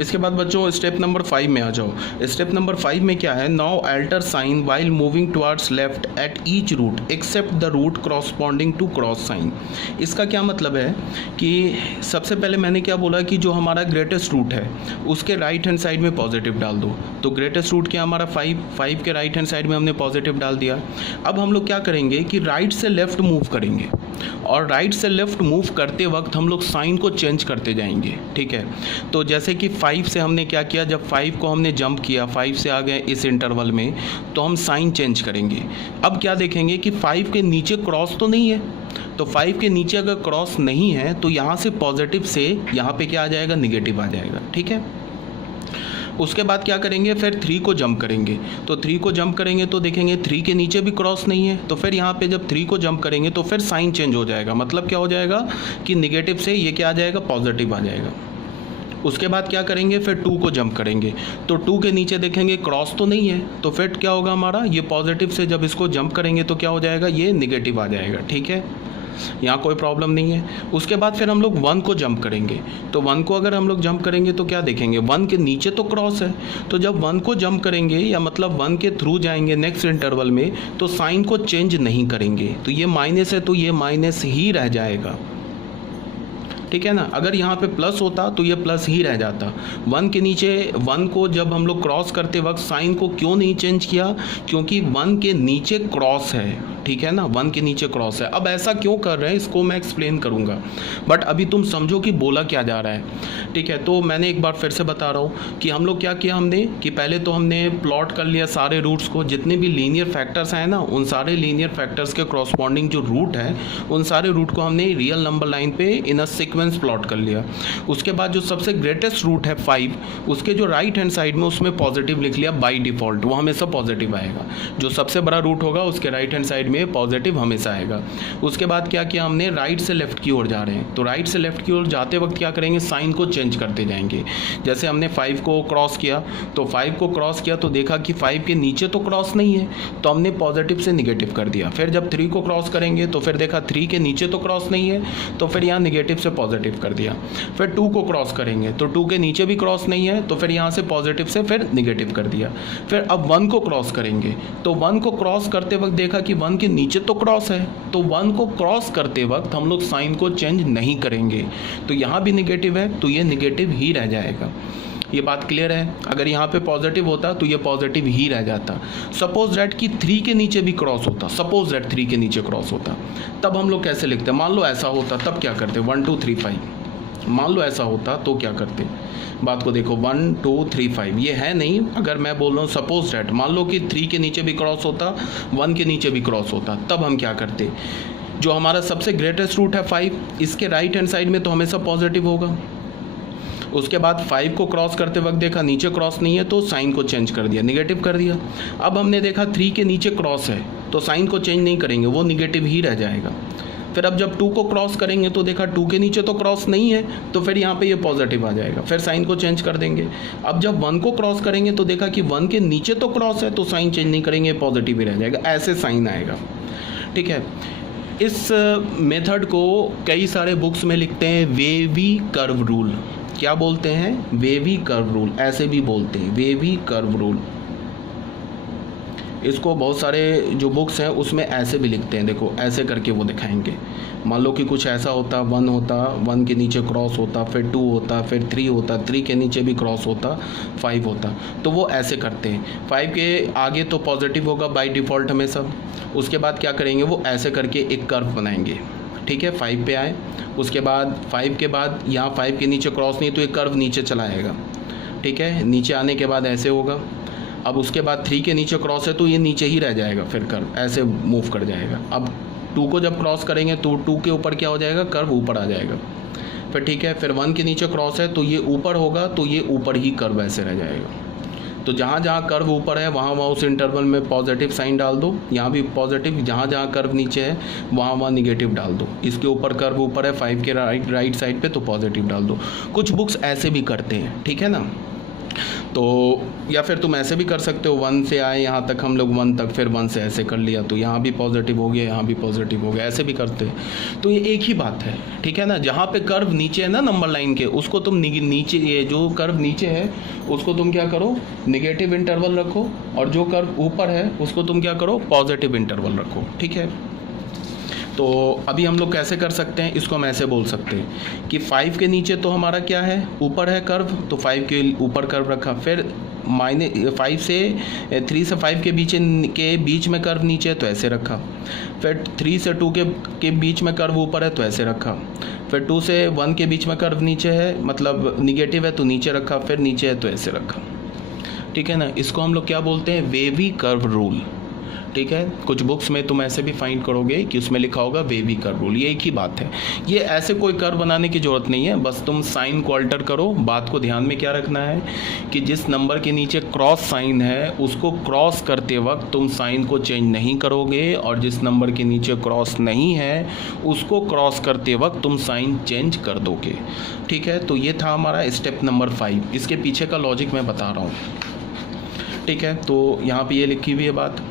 इसके बाद बच्चों स्टेप नंबर 5 में आ जाओ। स्टेप नंबर 5 में क्या है, now alter sign while moving towards left at each root except the root corresponding to cross sign. इसका क्या मतलब है कि सबसे पहले मैंने क्या बोला कि जो हमारा ग्रेटेस्ट रूट है उसके राइट हैंड साइड में पॉजिटिव डाल दो। तो ग्रेटेस्ट रूट क्या हमारा 5 के राइट हैंड साइड में हमने पॉजिटिव डाल दिया। अब हम लोग क्या करेंगे कि राइट से लेफ्ट मूव करेंगे और राइट से लेफ्ट मूव करते वक्त हम लोग साइन को चेंज करते जाएंगे। ठीक है, तो जैसे कि 5 से हमने क्या किया, जब 5 को हमने जंप किया, 5 से आ गए इस इंटरवल में, तो हम साइन चेंज करेंगे। अब क्या देखेंगे कि 5 के नीचे क्रॉस तो नहीं है, तो 5 के नीचे अगर क्रॉस नहीं है तो यहाँ से पॉजिटिव से यहाँ पे क्या आ जाएगा, निगेटिव आ जाएगा। ठीक है, उसके बाद क्या करेंगे, फिर 3 को जंप करेंगे। तो 3 को जंप करेंगे तो देखेंगे 3 के नीचे भी क्रॉस नहीं है, तो फिर यहाँ पे जब 3 को जंप करेंगे तो फिर साइन चेंज हो जाएगा। मतलब क्या हो जाएगा कि निगेटिव से ये क्या आ जाएगा, पॉजिटिव आ जाएगा। उसके बाद क्या करेंगे, फिर 2 को जंप करेंगे। तो 2 के नीचे देखेंगे क्रॉस तो नहीं है, तो फिर क्या होगा हमारा, ये पॉजिटिव से जब इसको जंप करेंगे तो क्या हो जाएगा, ये निगेटिव आ जाएगा। ठीक है, यहाँ कोई प्रॉब्लम नहीं है। उसके बाद फिर हम लोग 1 को जंप करेंगे। तो 1 को अगर हम लोग जंप करेंगे तो क्या देखेंगे, 1 के नीचे तो क्रॉस है, तो जब 1 को जंप करेंगे या मतलब 1 के थ्रू जाएंगे नेक्स्ट इंटरवल में, तो साइन को चेंज नहीं करेंगे। तो ये माइनस है तो ये माइनस ही रह जाएगा। ठीक है ना, अगर यहाँ पे प्लस होता तो ये प्लस ही रह जाता। 1 के नीचे 1 को जब हम लोग क्रॉस करते वक्त साइन को क्यों नहीं चेंज किया, क्योंकि 1 के नीचे क्रॉस है। ठीक है ना, 1 के नीचे क्रॉस है। अब ऐसा क्यों कर रहे हैं इसको मैं एक्सप्लेन करूँगा, बट अभी तुम समझो कि बोला क्या जा रहा है। ठीक है, तो मैंने एक बार फिर से बता रहा हूँ कि हम लोग क्या किया हमने कि पहले तो हमने प्लॉट कर लिया सारे रूट्स को, जितने भी लीनियर फैक्टर्स हैं ना, उन सारे लीनियर फैक्टर्स के क्रॉसपॉन्डिंग जो रूट है उन सारे रूट को हमने रियल नंबर लाइन पे इन अ सीक्वेंस प्लॉट कर लिया। उसके बाद जो सबसे ग्रेटेस्ट रूट है 5, उसके जो राइट हैंड साइड में उसमें पॉजिटिव लिख लिया बाई डिफ़ॉल्ट, वो हमेशा पॉजिटिव आएगा। जो सबसे बड़ा रूट होगा उसके राइट हैंड साइड में पॉजिटिव हमेशा आएगा। उसके बाद क्या किया हमने, राइट से लेफ्ट की ओर जा रहे हैं, तो राइट से लेफ्ट की ओर जाते वक्त क्या करेंगे, साइन को चेंज करते जाएंगे। जैसे हमने 5 को क्रॉस किया, तो 5 को क्रॉस किया तो देखा कि 5 के नीचे तो क्रॉस नहीं है, तो हमने पॉजिटिव से निगेटिव कर दिया। फिर जब 3 को क्रॉस करेंगे तो फिर देखा 3 के नीचे तो क्रॉस नहीं है, तो फिर यहाँ निगेटिव से पॉजिटिव कर दिया। फिर 2 को क्रॉस करेंगे तो 2 के नीचे भी क्रॉस नहीं है, तो फिर यहाँ से पॉजिटिव से फिर निगेटिव कर दिया। फिर अब 1 को क्रॉस करेंगे, तो 1 को क्रॉस करते वक्त देखा कि 1 के नीचे तो क्रॉस है, तो 1 को क्रॉस करते वक्त हम लोग साइन को चेंज नहीं करेंगे। तो यहाँ भी निगेटिव है तो ये निगेटिव ही रह जाएगा। ये बात क्लियर है। अगर यहाँ पे पॉजिटिव होता तो ये पॉजिटिव ही रह जाता। सपोज दैट कि 3 के नीचे भी क्रॉस होता, सपोज दैट 3 के नीचे क्रॉस होता, तब हम लोग कैसे लिखते, मान लो ऐसा होता तब क्या करते, 1 2 3 5। मान लो ऐसा होता तो क्या करते, बात को देखो, 1 2 3 5 ये है नहीं। अगर मैं बोल रहा हूँ सपोज डैट, मान लो कि 3 के नीचे भी क्रॉस होता, 1 के नीचे भी क्रॉस होता, तब हम क्या करते, जो हमारा सबसे ग्रेटेस्ट रूट है 5, इसके राइट हैंड साइड में तो हमेशा पॉजिटिव होगा। उसके बाद 5 को क्रॉस करते वक्त देखा नीचे क्रॉस नहीं है, तो साइन को चेंज कर दिया, निगेटिव कर दिया। अब हमने देखा 3 के नीचे क्रॉस है, तो साइन को चेंज नहीं करेंगे, वो निगेटिव ही रह जाएगा। फिर अब जब 2 को क्रॉस करेंगे तो देखा 2 के नीचे तो क्रॉस नहीं है, तो फिर यहाँ पे ये पॉजिटिव आ जाएगा, फिर साइन को चेंज कर देंगे। अब जब 1 को क्रॉस करेंगे तो देखा कि 1 के नीचे तो क्रॉस है, तो साइन चेंज नहीं करेंगे, पॉजिटिव ही रह जाएगा, ऐसे साइन आएगा। ठीक है, इस मेथड को कई सारे बुक्स में लिखते हैं वेवी कर्व रूल। क्या बोलते हैं, वेवी कर्व रूल, ऐसे भी बोलते हैं वेवी कर्व रूल। इसको बहुत सारे जो बुक्स हैं उसमें ऐसे भी लिखते हैं, देखो ऐसे करके वो दिखाएंगे। मान लो कि कुछ ऐसा होता, 1 होता, 1 के नीचे क्रॉस होता, फिर 2 होता, फिर 3 होता, 3 के नीचे भी क्रॉस होता, 5 होता, तो वो ऐसे करते हैं। 5 के आगे तो पॉजिटिव होगा बाय डिफ़ॉल्ट हमेशा। उसके बाद क्या करेंगे, वो ऐसे करके एक कर्व बनाएंगे। ठीक है, 5 पे आए, उसके बाद 5 के बाद यहाँ 5 के नीचे क्रॉस नहीं है तो एक कर्व नीचे चला आएगा। ठीक है, नीचे आने के बाद ऐसे होगा। अब उसके बाद 3 के नीचे क्रॉस है तो ये नीचे ही रह जाएगा, फिर कर्व ऐसे मूव कर जाएगा। अब 2 को जब क्रॉस करेंगे तो 2 के ऊपर क्या हो जाएगा, कर्व ऊपर आ जाएगा। फिर ठीक है, फिर 1 के नीचे क्रॉस है तो ये ऊपर होगा, तो ये ऊपर ही कर्व ऐसे रह जाएगा। तो जहाँ जहाँ कर्व ऊपर है वहाँ वहाँ उस इंटरवल में पॉजिटिव साइन डाल दो, यहाँ भी पॉजिटिव, जहाँ जहाँ कर्व नीचे है वहाँ वहाँ निगेटिव डाल दो। इसके ऊपर कर्व ऊपर है 5 के राइट साइड पे तो पॉजिटिव डाल दो। कुछ बुक्स ऐसे भी करते हैं, ठीक है ना। तो या फिर तुम ऐसे भी कर सकते हो, 1 से आए यहाँ तक हम लोग 1 तक, फिर 1 से ऐसे कर लिया तो यहाँ भी पॉजिटिव हो गया, यहाँ भी पॉजिटिव हो गया, ऐसे भी करते हैं। तो ये एक ही बात है, ठीक है ना। जहाँ पे कर्व नीचे है ना नंबर लाइन के, उसको तुम नीचे, ये जो कर्व नीचे है उसको तुम क्या करो, निगेटिव इंटरवल रखो, और जो कर्व ऊपर है उसको तुम क्या करो, पॉजिटिव इंटरवल रखो, ठीक है। तो अभी हम लोग कैसे कर सकते हैं, इसको हम ऐसे बोल सकते हैं कि 5 के नीचे तो हमारा क्या है, ऊपर है कर्व, तो 5 के ऊपर कर्व रखा, फिर -5 से 3 से 5 के बीच में कर्व नीचे है तो ऐसे रखा, फिर 3 से 2 के बीच में कर्व ऊपर है तो ऐसे रखा, फिर 2 से 1 के बीच में कर्व नीचे है, मतलब निगेटिव है तो नीचे रखा, फिर नीचे है तो ऐसे रखा, ठीक है ना। इसको हम लोग क्या बोलते हैं, वेवी कर्व रूल, ठीक है। कुछ बुक्स में तुम ऐसे भी फाइंड करोगे कि उसमें लिखा होगा वेवी कर्व रूल, ये एक ही बात है। ये ऐसे कोई कर्व बनाने की ज़रूरत नहीं है, बस तुम साइन को अल्टर करो। बात को ध्यान में क्या रखना है कि जिस नंबर के नीचे क्रॉस साइन है उसको क्रॉस करते वक्त तुम साइन को चेंज नहीं करोगे, और जिस नंबर के नीचे क्रॉस नहीं है उसको क्रॉस करते वक्त तुम साइन चेंज कर दोगे, ठीक है। तो ये था हमारा स्टेप नंबर 5। इसके पीछे का लॉजिक मैं बता रहा हूँ, ठीक है। तो यहाँ पे ये लिखी हुई है बात।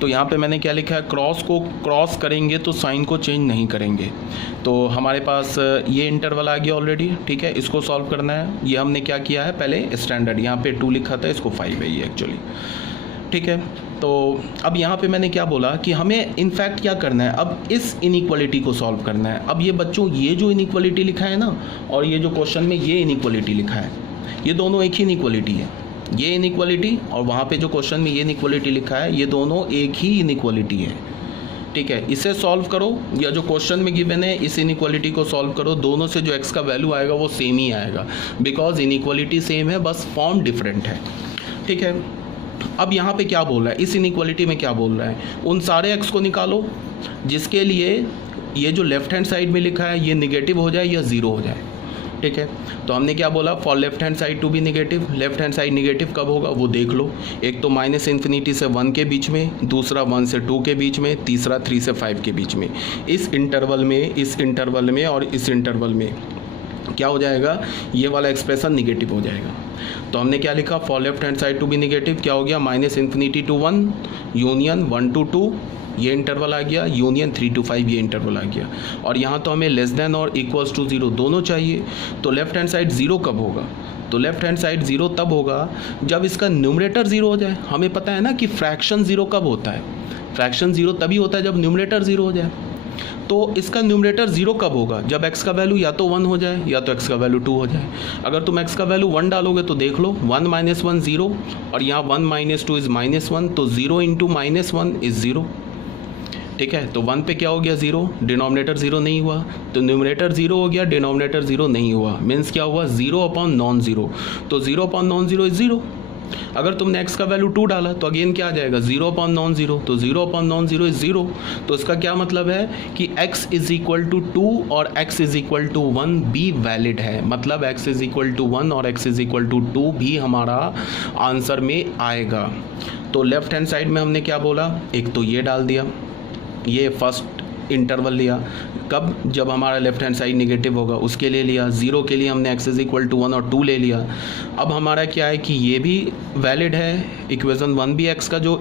तो यहाँ पे मैंने क्या लिखा है, क्रॉस को क्रॉस करेंगे तो साइन को चेंज नहीं करेंगे। तो हमारे पास ये इंटरवल आ गया ऑलरेडी, ठीक है। इसको सॉल्व करना है। ये हमने क्या किया है, पहले स्टैंडर्ड, यहाँ पे 2 लिखा था, इसको 5 है ये एक्चुअली, ठीक है। तो अब यहाँ पे मैंने क्या बोला कि हमें इनफैक्ट क्या करना है, अब इस इनइक्वालिटी को सॉल्व करना है। अब ये बच्चों, ये जो इनइक्वालिटी लिखा है ना, और ये जो क्वेश्चन में ये इनइक्वालिटी लिखा है, ये दोनों एक ही इनइक्वालिटी है। ये इनइक्वालिटी और वहाँ पे जो क्वेश्चन में ये इनइक्वालिटी लिखा है, ये दोनों एक ही इनइक्वालिटी है, ठीक है। इसे सॉल्व करो, या जो क्वेश्चन में गिवन है इस इनइक्वालिटी को सॉल्व करो, दोनों से जो एक्स का वैल्यू आएगा वो सेम ही आएगा, बिकॉज इनइक्वालिटी सेम है, बस फॉर्म डिफरेंट है, ठीक है। अब यहाँ पे क्या बोल रहा है, इस इनइक्वालिटी में क्या बोल रहा है, उन सारे एक्स को निकालो जिसके लिए ये जो लेफ्ट हैंड साइड में लिखा है ये निगेटिव हो जाए या ज़ीरो हो जाए, ठीक है। तो हमने क्या बोला, for left hand side to be negative. Left hand side negative कब होगा वो देख लो, एक तो -∞ से 1 के बीच में, दूसरा 1 से 2 के बीच में, तीसरा 3 से 5 के बीच में। इस इंटरवल में और इस इंटरवल में क्या हो जाएगा, ये वाला एक्सप्रेशन निगेटिव हो जाएगा। तो हमने क्या लिखा, for left hand side to be negative क्या हो गया, -∞ to 1 यूनियन 1 to 2 ये इंटरवल आ गया, यूनियन 3 to 5 ये इंटरवल आ गया। और यहाँ तो हमें लेस देन और इक्वल्स टू 0 दोनों चाहिए। तो लेफ्ट हैंड साइड 0 कब होगा, तो लेफ्ट हैंड साइड 0 तब होगा जब इसका न्यूमरेटर 0 हो जाए। हमें पता है ना कि फ्रैक्शन 0 कब होता है, फ्रैक्शन 0 तभी होता है जब न्यूमरेटर 0 हो जाए। तो इसका न्यूमरेटर 0 कब होगा, जब x का वैल्यू या तो 1 हो जाए या तो x का वैल्यू 2 हो जाए। अगर तुम x का वैल्यू 1 डालोगे तो देख लो 1 - 1 0, और यहाँ 1 - 2 इज़ -1, तो 0 × -1 इज़ 0, ठीक है। तो 1 पे क्या हो गया, 0, डिनोमिनेटर 0 नहीं हुआ, तो न्यूमरेटर 0 हो गया, डिनोमिनेटर 0 नहीं हुआ, मीन्स क्या हुआ, 0 अपॉन नॉन 0, तो 0 अपॉन नॉन 0 इज़ 0। अगर तुमने x का वैल्यू 2 डाला तो अगेन क्या आ जाएगा, 0 अपॉन नॉन 0, तो 0 अपॉन नॉन 0 इज़ 0। तो इसका क्या मतलब है कि x = 2 और x = 1 भी वैलिड है, मतलब x = 1 और x = 2 भी हमारा आंसर में आएगा। तो लेफ्ट हैंड साइड में हमने क्या बोला, एक तो ये डाल दिया, ये फर्स्ट इंटरवल लिया, कब, जब हमारा लेफ्ट हैंड साइड निगेटिव होगा उसके लिए लिया। 0 के लिए हमने x = 1 और 2 ले लिया। अब हमारा क्या है कि ये भी वैलिड है, इक्वेशन 1 भी x का, जो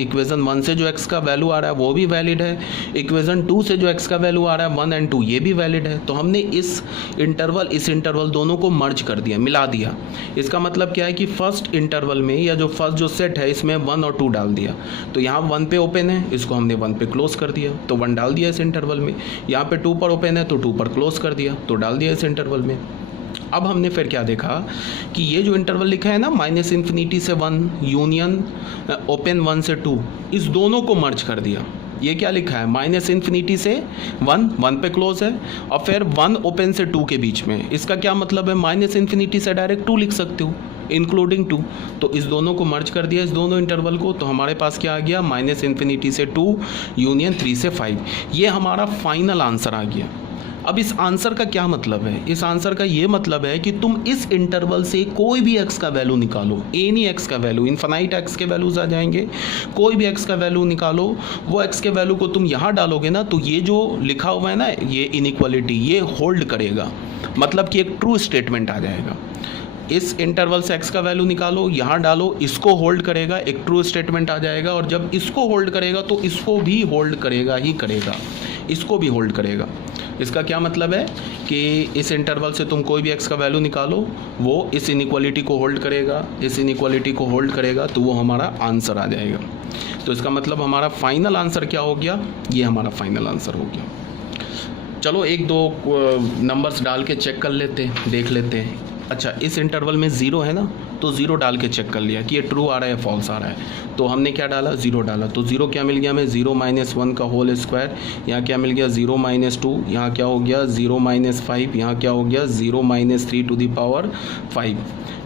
इक्वेशन 1 से जो x का वैल्यू आ रहा है वो भी वैलिड है, इक्वेशन 2 से जो x का वैल्यू आ रहा है 1 और 2 ये भी वैलिड है। तो हमने इस इंटरवल दोनों को मर्ज कर दिया, मिला दिया। इसका मतलब क्या है कि फर्स्ट इंटरवल में या जो फर्स्ट जो सेट है इसमें 1 और 2 डाल दिया। तो यहाँ 1 पे ओपन है, इसको हमने 1 पे क्लोज कर दिया, तो 1 डाल दिया इस इंटरवल में। यहाँ पे 2 पर ओपन है तो 2 पर क्लोज कर दिया, तो डाल दिया इस इंटरवल में। अब हमने फिर क्या देखा कि ये जो इंटरवल लिखा है ना, -∞ से 1 यूनियन ओपन 1 से 2, इस दोनों को मर्ज कर दिया। ये क्या लिखा है, -∞ से 1 पे क्लोज है, और फिर 1 ओपन से 2 के बीच में। इसका क्या मतलब है, -∞ से डायरेक्ट 2 लिख सकते हो, इंक्लूडिंग 2। तो इस दोनों को मर्ज कर दिया, इस दोनों इंटरवल को। तो हमारे पास क्या आ गया, -∞ से 2 यूनियन 3 से 5। ये हमारा फाइनल आंसर आ गया। अब इस आंसर का क्या मतलब है, इस आंसर का ये मतलब है कि तुम इस इंटरवल से कोई भी x का वैल्यू निकालो, एनी x का वैल्यू, इन्फिनाइट x के वैल्यूज आ जाएंगे, कोई भी x का वैल्यू निकालो, वो x के वैल्यू को तुम यहाँ डालोगे ना, तो ये जो लिखा हुआ है ना, ये इनइक्वालिटी, ये होल्ड करेगा, मतलब कि एक ट्रू स्टेटमेंट आ जाएगा। इस इंटरवल से x का वैल्यू निकालो, यहाँ डालो, इसको होल्ड करेगा, एक ट्रू स्टेटमेंट आ जाएगा। और जब इसको होल्ड करेगा तो इसको भी होल्ड करेगा ही करेगा, इसको भी होल्ड करेगा। इसका क्या मतलब है कि इस इंटरवल से तुम कोई भी x का वैल्यू निकालो, वो इस इनइक्वालिटी को होल्ड करेगा, इस इनइक्वालिटी को होल्ड करेगा, तो वो हमारा आंसर आ जाएगा। तो इसका मतलब हमारा फाइनल आंसर क्या हो गया, ये हमारा फाइनल आंसर हो गया। चलो एक दो नंबर्स डाल के चेक कर लेते हैं, देख लेते हैं। अच्छा, इस इंटरवल में 0 है ना, तो 0 डाल के चेक कर लिया कि ये ट्रू आ रहा है फॉल्स आ रहा है। तो हमने क्या डाला, 0 डाला, तो 0 क्या मिल गया हमें, 0 - 1 का होल स्क्वायर। यहाँ क्या मिल गया, 0 - 2, यहाँ क्या हो गया 0 - 5, यहाँ क्या हो गया 0 - 3 टू द पावर 5।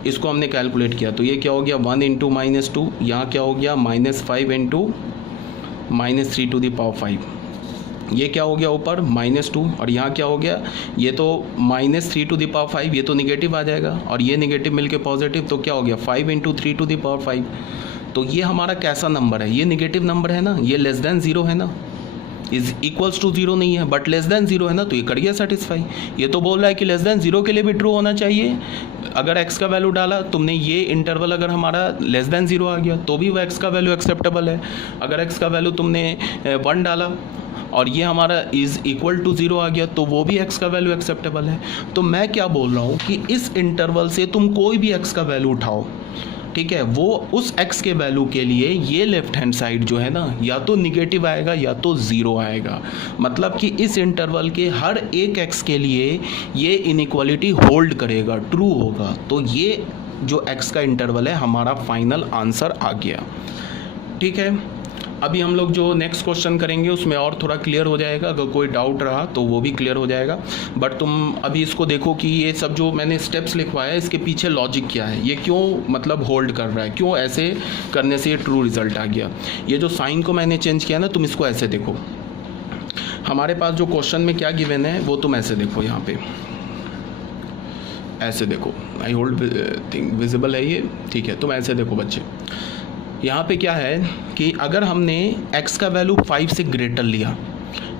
इसको हमने कैलकुलेट किया तो ये क्या हो गया 1 × -2, यहाँ क्या हो गया -5 × -3 टू द पावर 5। ये क्या हो गया ऊपर -2, और यहाँ क्या हो गया, ये तो -3 टू द पावर 5, ये तो निगेटिव आ जाएगा, और ये निगेटिव मिलके पॉजिटिव, तो क्या हो गया 5 × 3 टू द पावर 5। तो ये हमारा कैसा नंबर है, ये निगेटिव नंबर है ना, ये लेस देन 0 है ना, इज इक्वल्स टू 0 नहीं है, बट लेस देन 0 है ना, तो ये कर गया सेटिस्फाई। ये तो बोल रहा है कि लेस देन 0 के लिए भी ट्रू होना चाहिए। अगर x का वैल्यू डाला तुमने, ये इंटरवल अगर हमारा लेस देन 0 आ गया तो भी वो x का वैल्यू एक्सेप्टेबल है। अगर x का वैल्यू तुमने 1 डाला और ये हमारा इज़ इक्वल टू 0 आ गया तो वो भी x का वैल्यू एक्सेप्टेबल है। तो मैं क्या बोल रहा हूँ कि इस इंटरवल से तुम कोई भी x का वैल्यू उठाओ, ठीक है, वो उस x के वैल्यू के लिए ये लेफ्ट हैंड साइड जो है ना, या तो निगेटिव आएगा या तो 0 आएगा। मतलब कि इस इंटरवल के हर एक x के लिए ये इनइक्वालिटी होल्ड करेगा, ट्रू होगा। तो ये जो x का इंटरवल है हमारा फाइनल आंसर आ गया। ठीक है, अभी हम लोग जो नेक्स्ट क्वेश्चन करेंगे उसमें और थोड़ा क्लियर हो जाएगा। अगर कोई डाउट रहा तो वो भी क्लियर हो जाएगा। बट तुम अभी इसको देखो कि ये सब जो मैंने स्टेप्स लिखवाया है इसके पीछे लॉजिक क्या है, ये क्यों मतलब होल्ड कर रहा है, क्यों ऐसे करने से ये ट्रू रिजल्ट आ गया। ये जो साइन को मैंने चेंज किया ना, तुम इसको ऐसे देखो। हमारे पास जो क्वेश्चन में क्या गिवन है वो तुम ऐसे देखो, यहाँ पे ऐसे देखो। आई होल्ड थिंक विजिबल है ये, ठीक है। तुम ऐसे देखो बच्चे, यहाँ पे क्या है कि अगर हमने x का वैल्यू 5 से ग्रेटर लिया,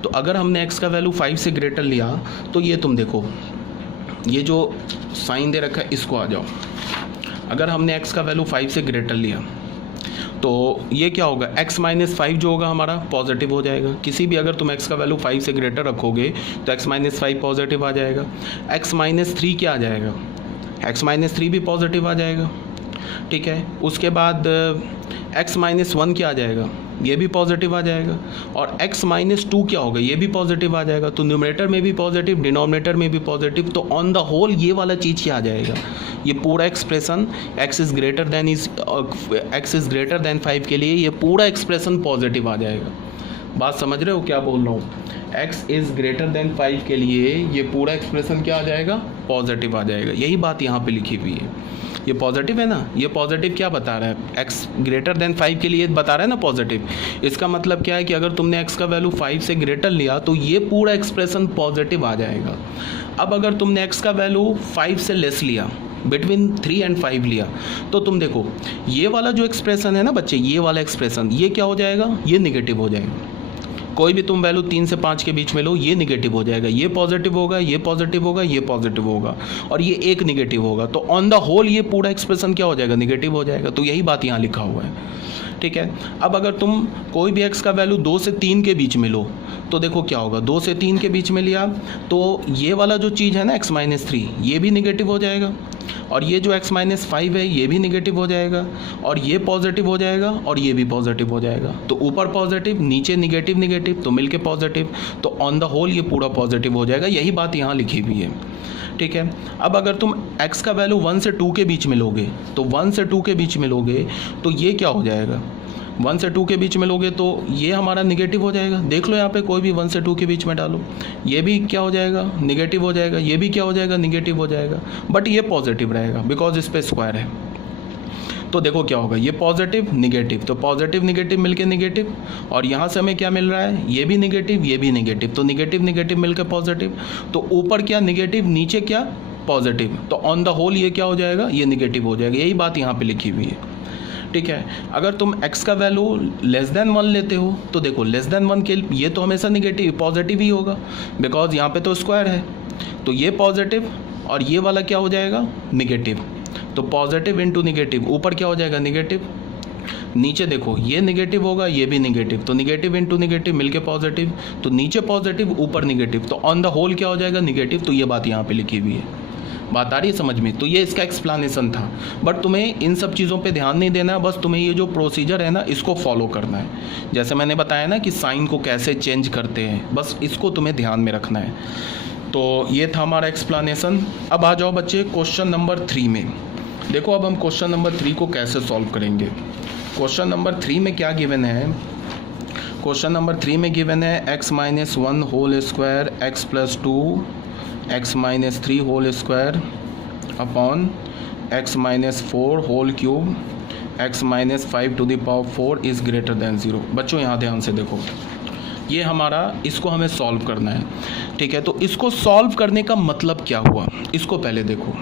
तो अगर हमने x का वैल्यू 5 से ग्रेटर लिया तो ये तुम देखो, ये जो साइन दे रखा है इसको आ जाओ। अगर हमने x का वैल्यू 5 से ग्रेटर लिया तो ये क्या होगा, x - 5 जो होगा हमारा पॉजिटिव हो जाएगा। किसी भी अगर तुम x का वैल्यू 5 से ग्रेटर रखोगे तो x - 5 पॉजिटिव आ जाएगा। x - 3 क्या आ जाएगा, x - 3 भी पॉजिटिव आ जाएगा। ठीक है, उसके बाद x - 1 क्या आ जाएगा, ये भी पॉजिटिव आ जाएगा। और x - 2 क्या होगा, ये भी पॉजिटिव आ जाएगा। तो न्यूमरेटर में भी पॉजिटिव, डिनोमिनेटर में भी पॉजिटिव। तो ऑन द होल ये वाला चीज़ क्या आ जाएगा, ये पूरा expression x is greater then 5 के लिए ये पूरा एक्सप्रेशन पॉजिटिव आ जाएगा। बात समझ रहे हो क्या बोल रहा हूँ, x इज़ ग्रेटर देन 5 के लिए ये पूरा एक्सप्रेशन क्या आ जाएगा, पॉजिटिव आ जाएगा। यही बात यहाँ पे लिखी हुई है, ये पॉजिटिव है ना, ये पॉजिटिव क्या बता रहा है, x ग्रेटर देन 5 के लिए बता रहा है ना पॉजिटिव। इसका मतलब क्या है कि अगर तुमने x का वैल्यू 5 से ग्रेटर लिया तो ये पूरा एक्सप्रेशन पॉजिटिव आ जाएगा। अब अगर तुमने x का वैल्यू 5 से लेस लिया, बिटवीन 3 और 5 लिया, तो तुम देखो ये वाला जो एक्सप्रेशन है ना बच्चे, ये वाला एक्सप्रेशन ये क्या हो जाएगा, ये निगेटिव हो जाएगा। कोई भी तुम वैल्यू 3 से 5 के बीच में लो, ये निगेटिव हो जाएगा, ये पॉजिटिव होगा, ये पॉजिटिव होगा, ये पॉजिटिव होगा, और ये एक निगेटिव होगा। तो ऑन द होल ये पूरा एक्सप्रेशन क्या हो जाएगा, निगेटिव हो जाएगा। तो यही बात यहाँ लिखा हुआ है। ठीक है, अब अगर तुम कोई भी x का वैल्यू 2 से 3 के बीच में लो तो देखो क्या होगा, 2 से 3 के बीच में लिया तो ये वाला जो चीज़ है ना x - 3 ये भी निगेटिव हो जाएगा, और ये जो x - 5 है ये भी निगेटिव हो जाएगा, और ये पॉजिटिव हो जाएगा, और ये भी पॉजिटिव हो जाएगा। तो ऊपर पॉजिटिव, नीचे निगेटिव निगेटिव, तो मिलके पॉजिटिव। तो ऑन द होल ये पूरा पॉजिटिव हो जाएगा। यही बात यहाँ लिखी हुई है। ठीक है, अब अगर तुम x का वैल्यू 1 से 2 के बीच में लोगे, तो 1 से 2 के बीच में लोगे तो ये क्या हो जाएगा, 1 से 2 के बीच में लोगे तो ये हमारा निगेटिव हो जाएगा। देख लो यहाँ पे कोई भी 1 से 2 के बीच में डालो, ये भी क्या हो जाएगा, निगेटिव हो जाएगा, ये भी क्या हो जाएगा, निगेटिव हो जाएगा। बट ये पॉजिटिव रहेगा बिकॉज इस पर स्क्वायर है। तो देखो क्या होगा, ये पॉजिटिव निगेटिव, तो पॉजिटिव निगेटिव मिलके निगेटिव, और यहाँ से हमें क्या मिल रहा है, ये भी निगेटिव, ये भी निगेटिव, तो निगेटिव निगेटिव मिलके पॉजिटिव। तो ऊपर क्या निगेटिव, नीचे क्या पॉजिटिव, तो ऑन द होल ये क्या हो जाएगा, ये निगेटिव हो जाएगा। यही बात यहाँ पे लिखी हुई है। ठीक है, अगर तुम x का वैल्यू लेस देन 1 लेते हो तो देखो लेस देन 1 के ये तो हमेशा निगेटिव पॉजिटिव ही होगा बिकॉज यहाँ पे तो स्क्वायर है, तो ये पॉजिटिव और ये वाला क्या हो जाएगा, निगेटिव। तो पॉजिटिव इंटू निगेटिव, ऊपर क्या हो जाएगा निगेटिव, नीचे देखो ये निगेटिव होगा ये भी निगेटिव, तो निगेटिव इंटू निगेटिव मिलके पॉजिटिव, तो नीचे पॉजिटिव ऊपर निगेटिव, तो ऑन द होल क्या हो जाएगा निगेटिव। तो ये बात यहाँ पे लिखी हुई है, बात आ रही है समझ में। तो ये इसका एक्सप्लेनेशन था, बट तुम्हें इन सब चीज़ों पे ध्यान नहीं देना है, बस तुम्हें ये जो प्रोसीजर है ना इसको फॉलो करना है। जैसे मैंने बताया ना कि साइन को कैसे चेंज करते हैं, बस इसको तुम्हें ध्यान में रखना है। तो ये था हमारा एक्सप्लेनेशन। अब आ जाओ बच्चे क्वेश्चन नंबर 3 में। देखो अब हम क्वेश्चन नंबर 3 को कैसे सॉल्व करेंगे। क्वेश्चन नंबर 3 में क्या गिवन है, क्वेश्चन नंबर 3 में गिवन है x-1 whole square x plus 2 x-3 whole square upon x-4 whole cube x-5 to the power 4 is greater than 0। बच्चों यहाँ ध्यान से देखो, ये हमारा इसको हमें सॉल्व करना है, ठीक है। तो इसको सॉल्व करने का मतलब क्या हुआ, इसको पहले देखो।